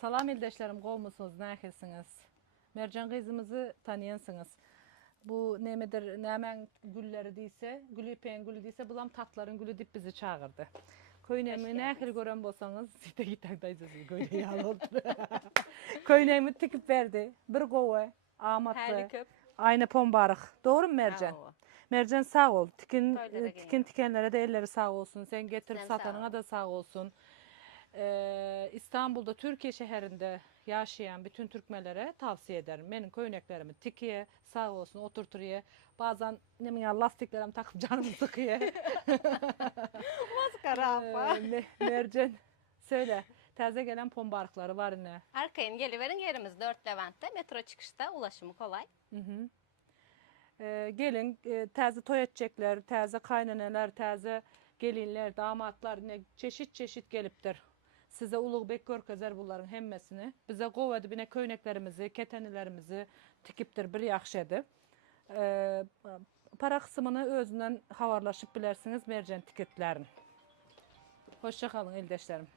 Salam ildeşlerim, qolmusunuz, nəkilsiniz? Mercan kızımızı tanıyansınız. Bu nemedir, nemen gülleri deyse, gülü ipeğin gülü deyse, bulam tatların gülü deyip bizi çağırdı. Köynemi nəkil gören bolsanız, site gitagdaysınız, köyneyi alırdı. Köynemi tikip verdi, bir kova, amatlı, aynı pombarık. Doğru mu Mercan? Mercan sağ ol. Tikenlere de elleri sağ olsun. Sen getirip satanına da sağ olsun. İstanbul'da, Türkiye şehrinde yaşayan bütün Türkmenlere tavsiye ederim. Benim köyneklerimi tikiye, sağ olsun oturturuyor. Bazen lastiklerimi takıp canımı sıkıyor. Maskara. Mercan söyle. Taze gelen pombarıkları var ne? Arkayın geliverin, yerimiz 4 Levent'te. Metro çıkışta, ulaşımı kolay. Gelin, taze toy edecekler, taze kaynaneler, taze gelinler, damatlar ne çeşit çeşit geliptir. Size Ulugbek görkezer bunların hemmesini. Bize qova dibine köyneklerimizi, ketenilerimizi tikiptir, bir yaxşıdır. Para kısmını özünden havarlaşıp bilersiniz Mercan tiketlerin. Hoşça kalın ildeşlerim.